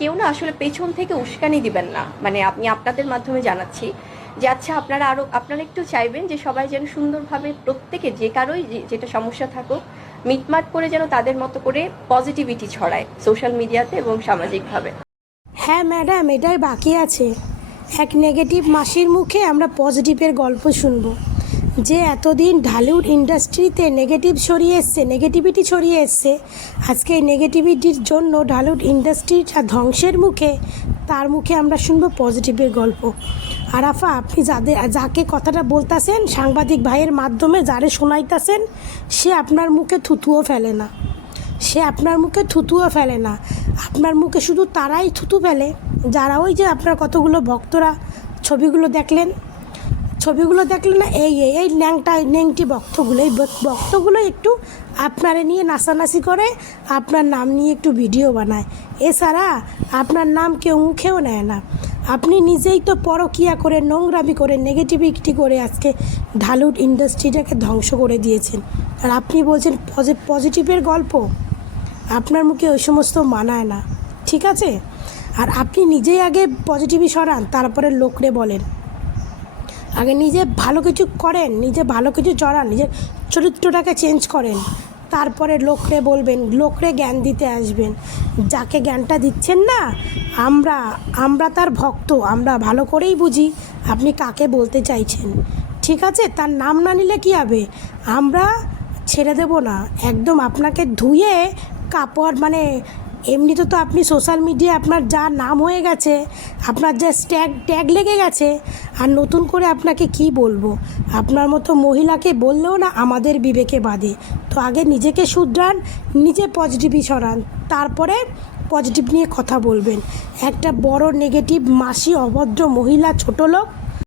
কেউ না আসলে পেছন থেকে উস্কানি দিবেন না, মানে আমি আপনাদের মাধ্যমে জানাচ্ছি যে আচ্ছা আপনারা একটু চাইবেন যে সবাই যেন সুন্দরভাবে প্রত্যেকে যে কারোই যেটা সমস্যা থাকুক মিটমাট করে যেন তাদের মতো করে পজিটিভিটি ছড়ায় সোশ্যাল মিডিয়াতে এবং সামাজিকভাবে। হ্যাঁ ম্যাডাম, এটাই বাকি আছে। এক নেগেটিভ মাসির মুখে আমরা পজিটিভের গল্প শুনবো, যে এতদিন ঢালিউড ইন্ডাস্ট্রিতে নেগেটিভিটি ছড়িয়ে এসছে, আজকে এই নেগেটিভিটির জন্য ঢালিউড ইন্ডাস্ট্রিটা ধ্বংসের মুখে, তার মুখে আমরা শুনবো পজিটিভের গল্প। আর আফা, আপনি যাকে কথাটা বলতেছেন সাংবাদিক ভাইয়ের মাধ্যমে যারে শোনাইতেছেন, সে আপনার মুখে থুতুও ফেলে না, আপনার মুখে শুধু তারাই থুতু ফেলে যারা ওই যে আপনার কতগুলো ভক্তরা ছবিগুলো দেখলেন না, এই ন্যাংটি ভক্তগুলো একটু আপনারে নিয়ে নাচানাচি করে, আপনার নাম নিয়ে একটু ভিডিও বানায়, এছাড়া আপনার নাম কেউ মুখেও নেয় না। আপনি নিজেই তো পরকিয়া করে, নোংরামি করে, নেগেটিভিটি করে আজকে ঢালিউড ইন্ডাস্ট্রিটাকে ধ্বংস করে দিয়েছেন, আর আপনি বলছেন পজিটিভের গল্প। আপনার মুখে ওই সমস্ত মানায় না, ঠিক আছে? আর আপনি নিজেই আগে পজিটিভই সরান, তারপরে লোকরে বলেন। আগে নিজে ভালো কিছু করেন, নিজে ভালো কিছু চড়ান, নিজের চরিত্রটাকে চেঞ্জ করেন, তারপরে লোকরে বলবেন, লোকরে জ্ঞান দিতে আসবেন। যাকে জ্ঞানটা দিচ্ছেন না, আমরা তার ভক্ত, আমরা ভালো করেই বুঝি আপনি কাকে বলতে চাইছেন, ঠিক আছে? তার নাম না নিলে কী হবে, আমরা ছেড়ে দেব না একদম। আপনাকে ধুয়ে কাপড়, মানে এমনিতে তো আপনি সোশ্যাল মিডিয়ায় আপনার যা নাম হয়ে গেছে, আপনার যা ট্যাগ লেগে গেছে, আর নতুন করে আপনাকে কি বলবো? আপনার মতো মহিলাকে বললেও না আমাদের বিবেকে বাধে। তো আগে নিজেকে শুধরান, নিজে পজিটিভই সরান, তারপরে পজিটিভ নিয়ে কথা বলবেন। একটা বড় নেগেটিভ মাসি, অভদ্র মহিলা, ছোট লোক